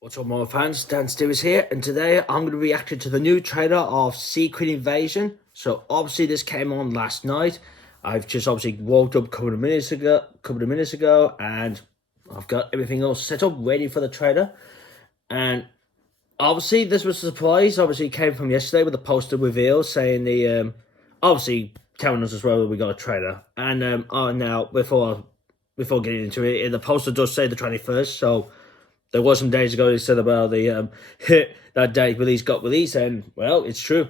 What's up, my fans? Dan Stevens here, and today I'm going to be reacting to the new trailer of Secret Invasion. So obviously this came on last night. I've just obviously woke up a couple of minutes ago, and I've got everything all set up, ready for the trailer. And obviously this was a surprise. Obviously it came from yesterday with the poster reveal saying obviously telling us as well that we got a trailer. And now before getting into it, the poster does say the 21st, so. There was some days ago he said about the that date release got released, and well, it's true.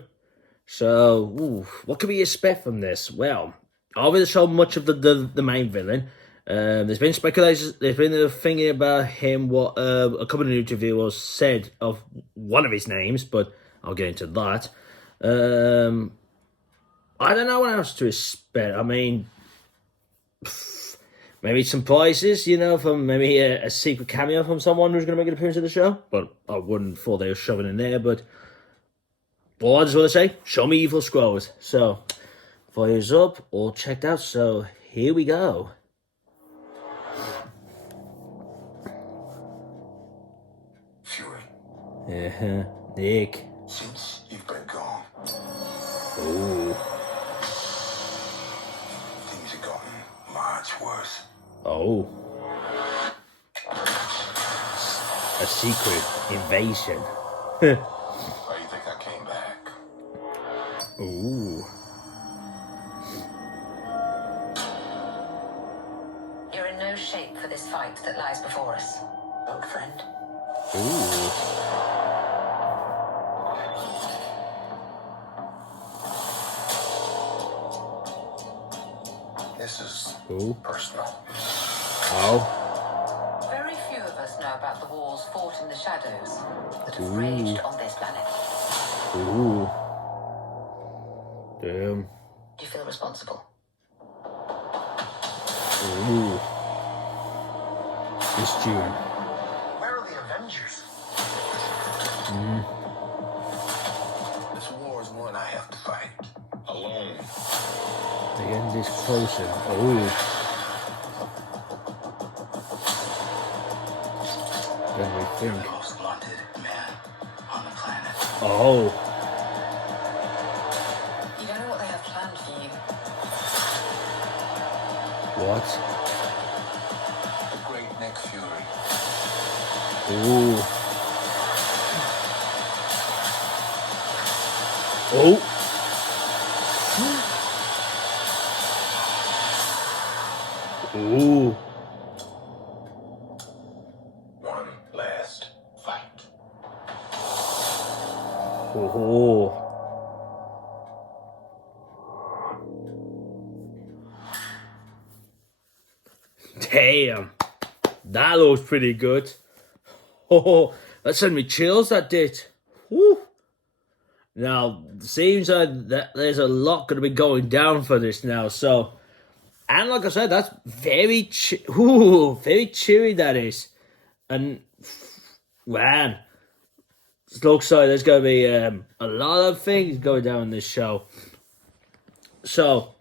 So, what can we expect from this? Well, I haven't shown much of the main villain. There's been speculation. There's been a thinking about him. What a couple of interviewers said of one of his names, but I'll get into that. I don't know what else to expect. I mean. Maybe some prizes, from maybe a secret cameo from someone who's going to make an appearance at the show. But I wouldn't thought they were shoving in there. But all I just want to say, show me evil Skrulls. So, fire's up, all checked out. So, here we go. Fury. Yeah, Nick. Since you've been gone. Ooh. Things have gotten much worse. Oh. A secret invasion. Why do you think I came back? Ooh. You're in no shape for this fight that lies before us, old friend. Ooh. This is personal. Oh. Very few of us know about the wars fought in the shadows that have raged on this planet. Ooh. Damn. Do you feel responsible? Ooh. It's June. Where are the Avengers? This war is one I have to fight. Alone. The end is closer. Oh. Than we think. The most wanted man on the planet. Oh. You don't know what they have planned for you. What? The great Nick Fury. Ooh. Oh. Ooh. One last fight. Oh. Damn. That looks pretty good. Oh, that sent me chills, that did. Woo. Now, seems like that there's a lot going to be going down for this now, so... And like I said, that's very very cheery, that is. And, man, it looks like there's going to be a lot of things going down in this show. So,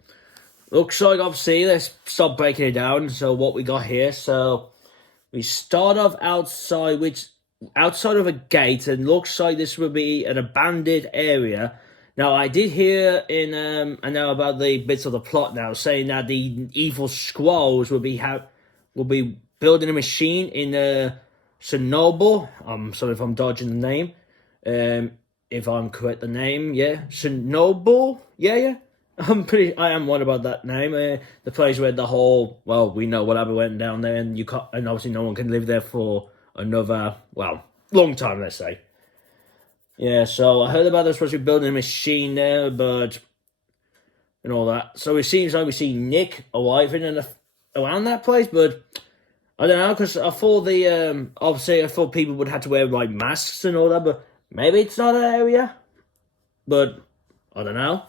looks like, obviously, let's start breaking it down. So, what we got here. So, we start off outside of a gate, and looks like this will be an abandoned area. Now, I did hear I know about the bits of the plot now, saying that the evil Skrulls will be building a machine in Chernobyl. I'm sorry if I'm dodging the name. If I'm correct, the name, yeah, Chernobyl, yeah. I am one about that name. The place where the whole, well, we know whatever went down there, and and obviously no one can live there for another, well, long time, let's say. Yeah, so I heard about they're supposed to be building a machine there, and all that. So it seems like we see Nick arriving around that place, but I don't know, because I thought obviously I thought people would have to wear, like, masks and all that, but maybe it's not that area. But, I don't know.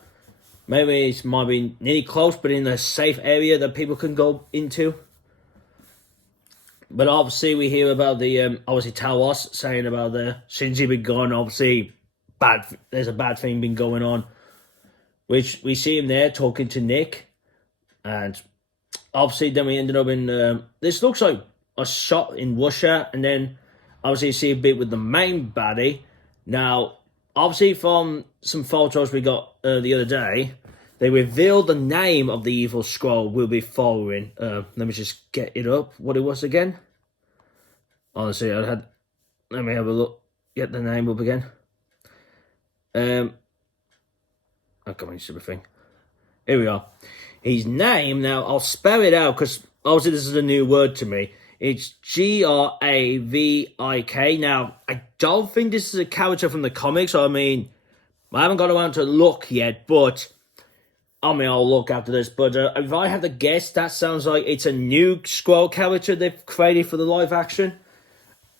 Maybe it might be nearly close, but in a safe area that people can go into. But obviously we hear about obviously Talos saying about since he's been gone, obviously there's a bad thing been going on. Which we see him there talking to Nick. And obviously then we ended up in, this looks like a shot in Russia, and then obviously you see a bit with the main baddie. Now, obviously from some photos we got the other day, they revealed the name of the evil Skrull we'll be following. Let me just get it up, what it was again. Honestly, let me have a look, get the name up again. Oh, come on, stupid thing. Here we are. His name, now I'll spell it out because obviously this is a new word to me. It's Gravik. Now, I don't think this is a character from the comics. I mean, I haven't got around to look yet, but I mean, I'll look after this. But if I have to guess, that sounds like it's a new Skrull character they've created for the live action.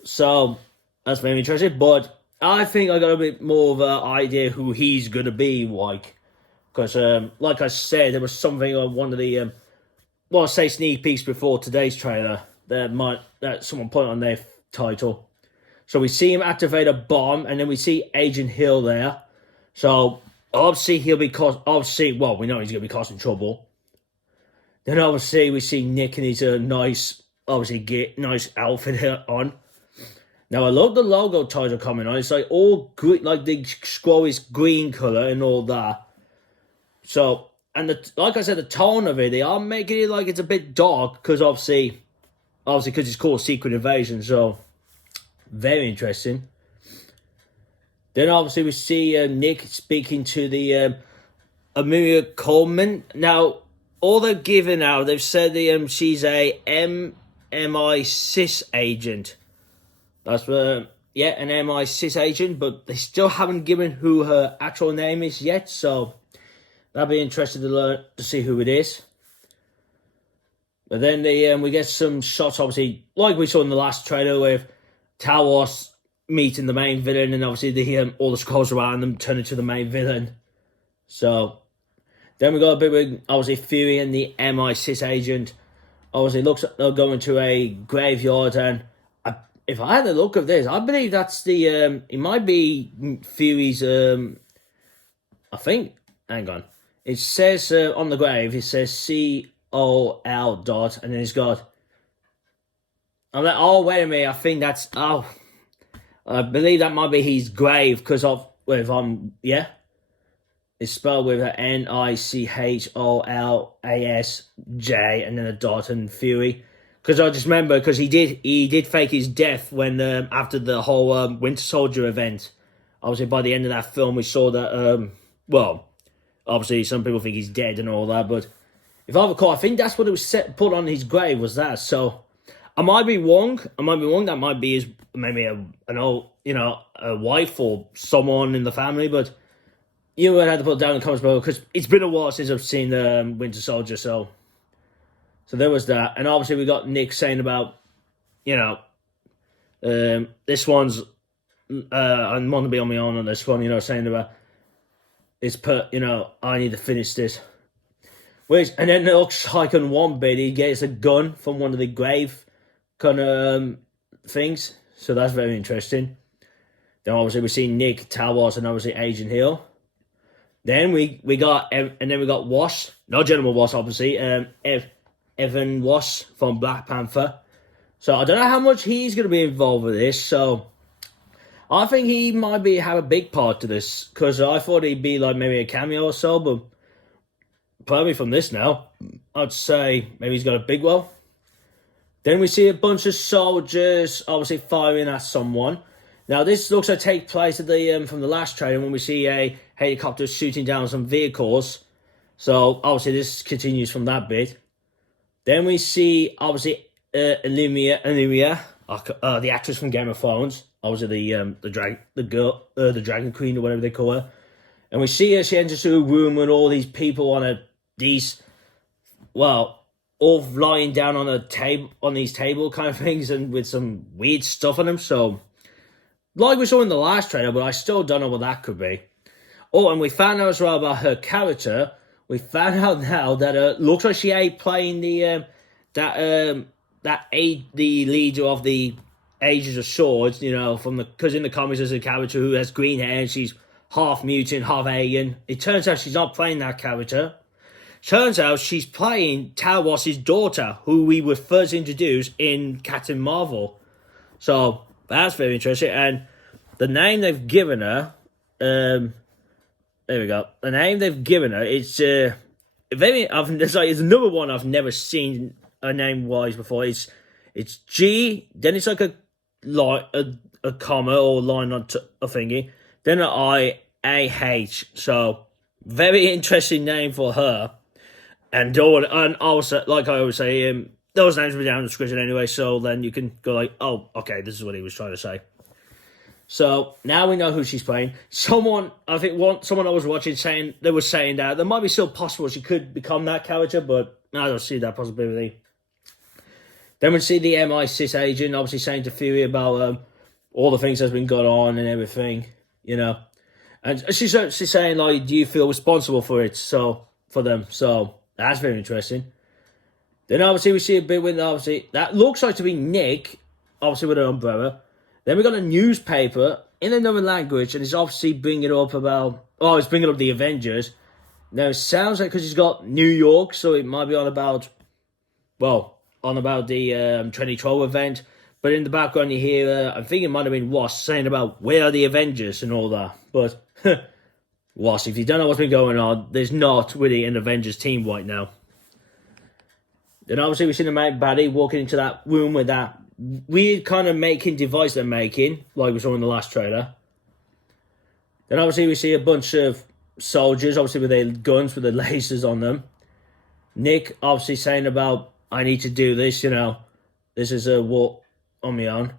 So, that's very interesting. But I think I got a bit more of an idea who he's going to be like. Because, like I said, there was something on one of the, well, I say sneak peeks before today's trailer that someone put on their title. So we see him activate a bomb, and then we see Agent Hill there. So obviously he'll be well, we know he's going to be causing trouble. Then obviously we see Nick and his nice outfit on. Now I love the logo title coming on. It's like all green, like the Skrull is green color and all that. So, and like I said, the tone of it, they are making it like it's a bit dark because obviously because it's called Secret Invasion, so very interesting. Then obviously we see Nick speaking to the Amelia Coleman. Now, all they've given out, they've said she's a MI6 agent. That's an MI6 agent, but they still haven't given who her actual name is yet, so that'll be interesting to see who it is. But then we get some shots, obviously, like we saw in the last trailer with Talos meeting the main villain, and obviously all the Skrulls around them turn into the main villain. So then we got a bit with obviously Fury and the MI6 agent. Obviously, looks like they'll go into a graveyard, and if I had a look of this, I believe that's the it might be Fury's. I think. Hang on. It says on the grave, it says COL dot, and then it's got. I'm like, oh wait a minute, I think that's I believe that might be his grave because of it's spelled with an NICHOLASJ and then a dot and Fury. Because I just remember because he did fake his death when after the whole Winter Soldier event. Obviously, by the end of that film, we saw that. Obviously, some people think he's dead and all that, but if I recall, I think that's what it was put on his grave was that. So I might be wrong. That might be maybe an old, a wife or someone in the family, but you would have to put it down in the comments below because it's been a while since I've seen Winter Soldier. So there was that, and obviously we got Nick saying about, this one's I want to be on my own on this one, saying about. I need to finish this. And then it looks like on one bit he gets a gun from one of the grave kind of things. So that's very interesting. Then obviously we see Nick, Talos, and obviously Agent Hill. Then we got Wash, no General Wash, obviously. Evan Wash from Black Panther. So I don't know how much he's going to be involved with this. So I think he might have a big part to this because I thought he'd be like maybe a cameo or so, but probably from this now, I'd say maybe he's got a big role. Then we see a bunch of soldiers obviously firing at someone. Now this looks like take place at the from the last trailer when we see a helicopter shooting down some vehicles. So obviously this continues from that bit. Then we see obviously Illumia, the actress from Game of Thrones. Obviously the Dragon Queen or whatever they call her. And we see her, she enters a room with all these people on all lying down on a table, on these table kind of things and with some weird stuff on them. So, like we saw in the last trailer, but I still don't know what that could be. Oh, and we found out as well about her character. We found out now that it looks like she ain't playing the leader of the Ages of Swords, because in the comics there's a character who has green hair and she's half mutant, half alien. It turns out she's not playing that character. Turns out she's playing Talos' daughter, who we were first introduced in Captain Marvel. So That's very interesting. And the name they've given her, there we go. The name they've given her, it's it's another one I've never seen a name wise before. It's G, then it's like a line, a comma or line on a thingy, then an I, A, H. So very interesting name for her. And also, like I always say, those names will be down in the description anyway, so then you can go like, oh, okay, this is what he was trying to say. So now we know who she's playing. Someone I was watching saying that there might be still possible she could become that character, but I don't see that possibility. Then we see the MI6 agent obviously saying to Fury about all the things that's been going on and everything, you know. And she's saying like, do you feel responsible for it? So for them, so that's very interesting. Then obviously we see a bit with that looks like to be Nick, obviously with an umbrella. Then we got a newspaper in another language, and it's obviously bringing up it's bringing up the Avengers. Now it sounds like because he's got New York, so it might be on about the 2012 event. But in the background you hear, I think it might have been Wasp saying about where are the Avengers and all that. But Wasp, if you don't know what's been going on, there's not really an Avengers team right now. Then obviously we see the main baddie walking into that room with that weird kind of making device they're making, like we saw in the last trailer. Then obviously we see a bunch of soldiers, obviously with their guns, with the lasers on them. Nick obviously saying about, I need to do this, you know. This is a war on my own.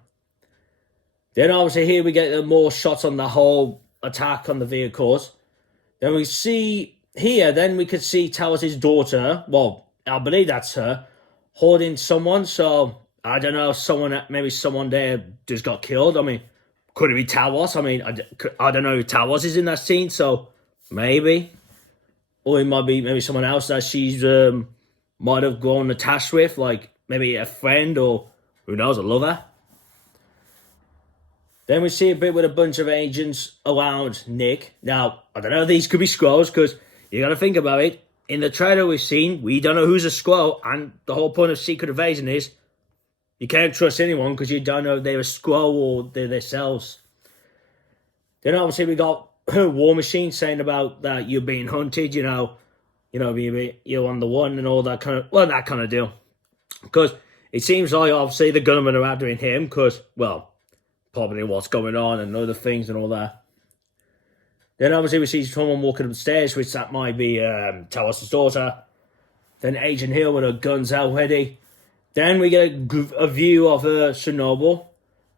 Then obviously here we get more shots on the whole attack on the vehicles. Then we see here, then we could see Talos' daughter, well, I believe that's her, holding someone, so I don't know, maybe someone there just got killed. I mean, could it be Talos? I mean, I don't know if Talos is in that scene, so maybe. Or it might be maybe someone else that she's might have grown attached with, like maybe a friend or, who knows, a lover. Then we see a bit with a bunch of agents around Nick. Now, I don't know if these could be Skrulls, because you got to think about it. In the trailer we've seen, we don't know who's a Skrull, and the whole point of Secret Invasion is you can't trust anyone because you don't know if they're a Skrull or they're themselves. Then obviously we got War Machine saying about that you're being hunted, you're on the one and all that kind of deal. Because it seems like obviously the gunmen are after him because, probably what's going on and other things and all that. Then obviously we see someone walking up the stairs, which that might be Talos' daughter. Then Agent Hill with her guns out ready. Then we get a view of Chernobyl.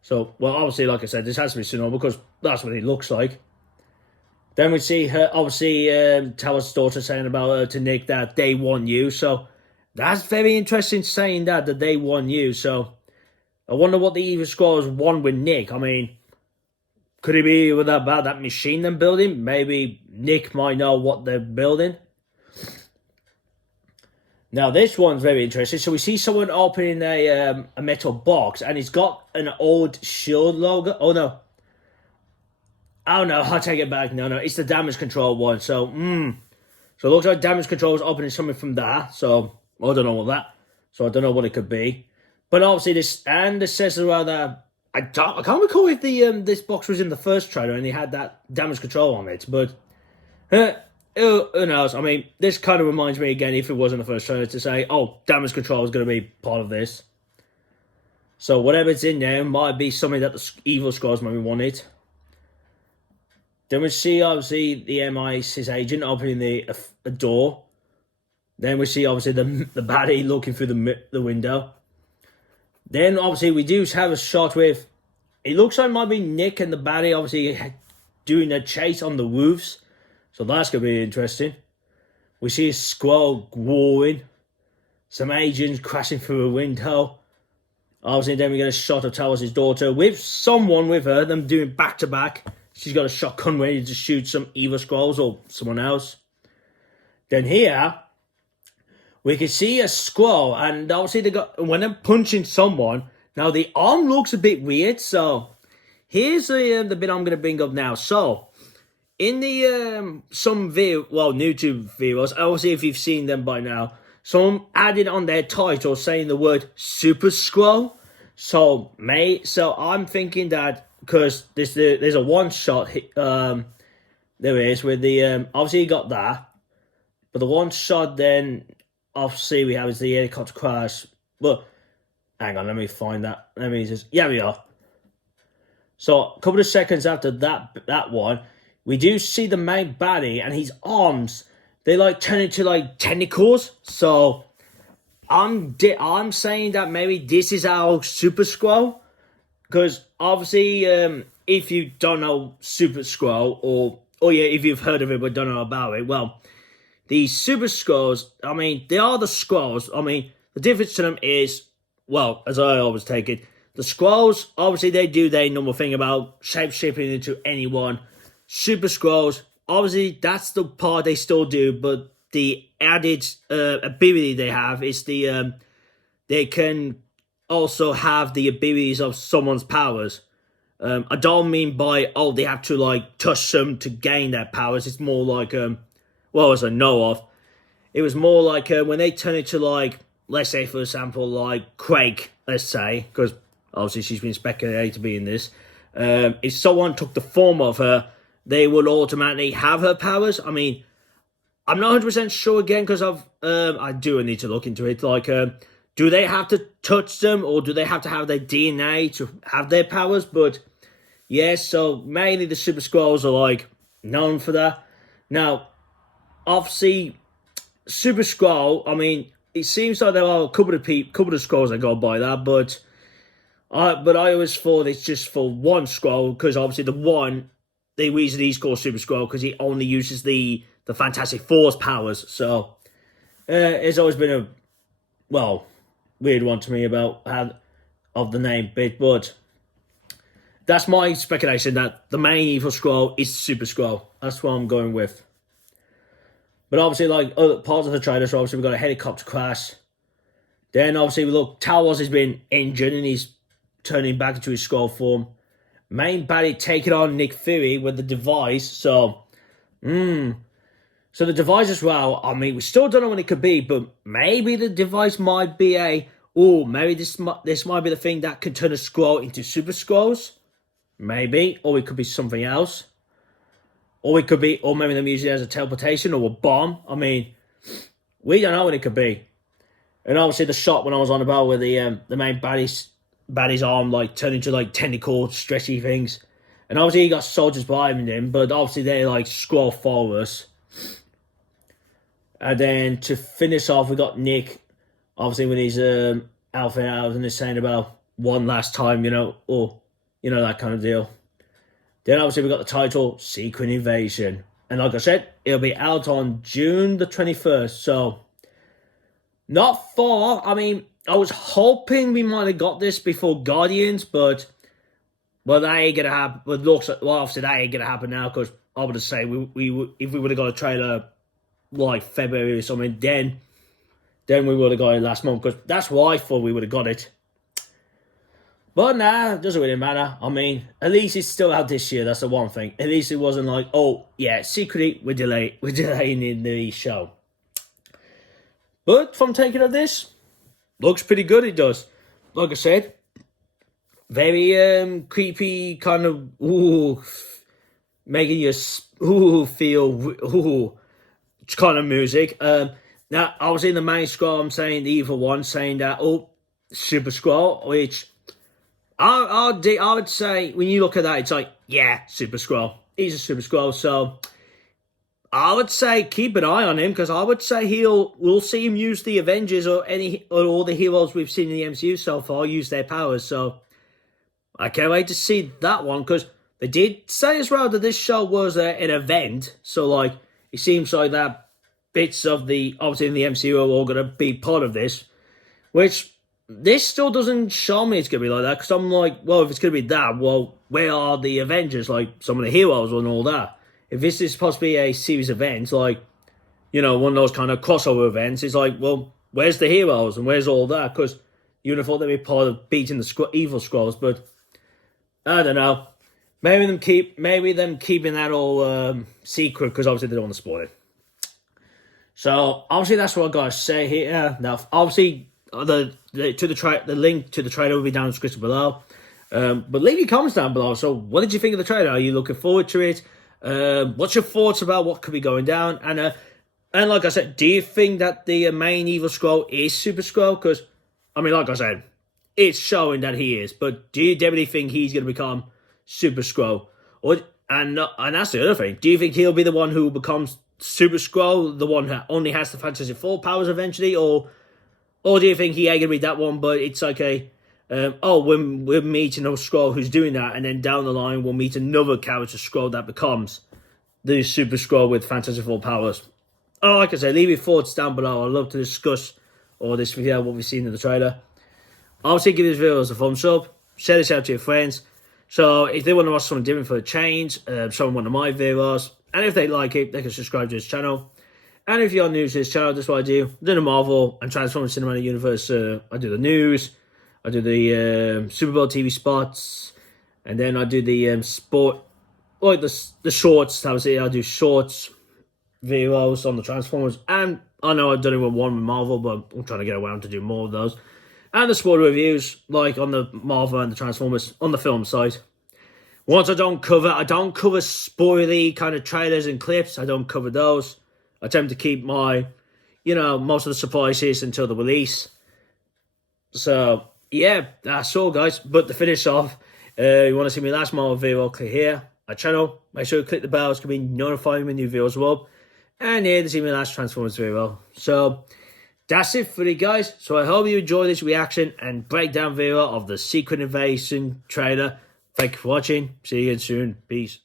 So, obviously, like I said, this has to be Chernobyl because that's what it looks like. Then we see her, obviously, Talos' daughter saying about to Nick that they want you. So, that's very interesting saying that they want you. So, I wonder what the evil Skrulls want with Nick. I mean, could it be about that machine they're building? Maybe Nick might know what they're building. Now, this one's very interesting. So, we see someone opening a metal box, and it's got an old shield logo. Oh, no, I'll take it back. No, it's the damage control one. So, So, it looks like damage control is opening something from that. So, I don't know what that. So, I don't know what it could be. But obviously, this says around that. I can't recall if this box was in the first trailer and they had that damage control on it. But who knows? I mean, this kind of reminds me again, if it was in the first trailer, to say, oh, damage control is going to be part of this. So whatever's in there might be something that the evil Skrulls maybe wanted. Then we see obviously the MI6 agent opening a door. Then we see obviously the baddie looking through the window. Then, obviously, we do have a shot with, it looks like it might be Nick and the baddie, obviously, doing a chase on the roofs. So that's going to be interesting. We see a Skrull roaring. Some agents crashing through a window. Obviously, then we get a shot of Talos' daughter with someone with her, them doing back-to-back. She's got a shotgun ready to shoot some evil Skrulls or someone else. Then here, we can see a Skrull, and obviously when they're punching someone, now the arm looks a bit weird, so here's the bit I'm going to bring up now. So, in the, some YouTube videos, obviously if you've seen them by now, some added on their title saying the word Super-Skrull. So I'm thinking that because there's a one shot there is with the obviously you got that, but the one shot then obviously we have is the helicopter crash. But hang on, let me find that. Let me just we are. So a couple of seconds after that one, we do see the main baddie and his arms. They like turn into like tentacles. So I'm saying that maybe this is our Super-Skrull, because obviously if you don't know Super-Skrull or yeah, if you've heard of it but don't know about it, well, the Super-Skrulls, I mean, they are the Skrulls. I mean, the difference to them is, well, as I always take it, the Skrulls, obviously they do their normal thing about shape-shifting into anyone. Super-Skrulls, obviously that's the part they still do, but the added ability they have is they can also have the abilities of someone's powers. I don't mean by, they have to like touch them to gain their powers. It's more like, as I know of, it was more like when they turn into like, let's say for example, like Craig, let's say, because obviously she's been speculated to be in this. If someone took the form of her, they would automatically have her powers. I mean, I'm not 100% sure again because I do need to look into it. Like, do they have to touch them or do they have to have their DNA to have their powers? But yeah, so mainly the Super-Skrulls are like known for that. Now, obviously, Super-Skrull, I mean, it seems like there are a couple of Skrulls that go by that, but I always thought it's just for one Skrull, because obviously the reason he's called Super-Skrull because he only uses the Fantastic Four's powers. So it's always been a weird one to me about of the name bit, but that's my speculation that the main evil Skrull is Super-Skrull. That's what I'm going with. But obviously, like other parts of the trailer, so obviously we've got a helicopter crash. Then obviously Towers has been injured and he's turning back into his Skrull form. Main baddie taking on Nick Fury with the device. So the device as well, I mean, we still don't know what it could be, but maybe the device might be maybe this might be the thing that could turn a Skrull into Super-Skrulls. Maybe. Or it could be something else. Or maybe them using it as a teleportation or a bomb. I mean, we don't know what it could be. And obviously the shot when I was on about with the main baddie's arm like turned into like tentacle stretchy things. And obviously he got soldiers behind him, but obviously they're like Skrull followers. And then to finish off, we got Nick, obviously with his outfit out and he's saying about one last time, that kind of deal. Then obviously we got the title, Secret Invasion. And like I said, it'll be out on June the 21st. So, not far. I mean, I was hoping we might have got this before Guardians, but that ain't going to happen. But obviously that ain't going to happen now, because I would say if we would have got a trailer like February or something, then we would have got it last month, because that's why I thought we would have got it. But nah, it doesn't really matter. I mean, at least it's still out this year. That's the one thing. At least it wasn't like, secretly we're delaying in the show. But from taking of this, looks pretty good. It does. Like I said, very creepy kind of making you feel kind of music. Now I was in the main scroll. I'm saying the evil one saying that Super-Skrull, which. I would say when you look at that, it's like, Super-Skrull. He's a Super-Skrull, so I would say keep an eye on him, because I would say we'll see him use the Avengers or all the heroes we've seen in the MCU so far use their powers. So I can't wait to see that one, because they did say as well that this show was an event. So like it seems like that bits of obviously in the MCU are all going to be part of this, which. This still doesn't show me it's going to be like that, because I'm like, well, if it's going to be that, well, where are the Avengers, like some of the heroes and all that? If this is supposed to be a series event, like, one of those kind of crossover events, it's like, well, where's the heroes and where's all that? Because you would have thought they'd be part of beating the evil Skrulls, but I don't know. Maybe them keeping that all secret, because obviously they don't want to spoil it. So, obviously that's what I got to say here. Now, obviously, the link to the trailer will be down in the description below. But leave your comments down below. So, what did you think of the trailer? Are you looking forward to it? What's your thoughts about what could be going down? And like I said, do you think that the main evil Skrull is Super-Skrull? Because, I mean, like I said, it's showing that he is. But do you definitely think he's going to become Super-Skrull? And that's the other thing. Do you think he'll be the one who becomes Super-Skrull, the one that only has the Fantasy 4 powers eventually? Or do you think he ain't going to be that one, but it's like we're meeting a Skrull who's doing that, and then down the line we'll meet another character Skrull that becomes the Super-Skrull with Fantasy 4 powers? Oh, like I said, leave your thoughts down below. I'd love to discuss all this video, what we've seen in the trailer. Obviously, give this video a thumbs up. Share this out to your friends. So, if they want to watch something different for a change, show them one of my videos. And if they like it, they can subscribe to this channel. And if you're new to this channel, that's what I do. I do the Marvel and Transformers Cinematic Universe. I do the news. I do the Super Bowl TV spots. And then I do the sport, like the shorts. Obviously, I do shorts videos on the Transformers, and I know I've done it with one with Marvel, but I'm trying to get around to do more of those. And the sport reviews, like on the Marvel and the Transformers on the film side. Once I don't cover spoily kind of trailers and clips. I don't cover those. I attempt to keep my, most of the surprises until the release. So, yeah, that's all, guys. But to finish off, you want to see my last Marvel video, click here, my channel. Make sure you click the bell so you can be notified when new videos are up. And here to see my last Transformers video. So, that's it for you guys. So, I hope you enjoyed this reaction and breakdown video of the Secret Invasion trailer. Thank you for watching. See you again soon. Peace.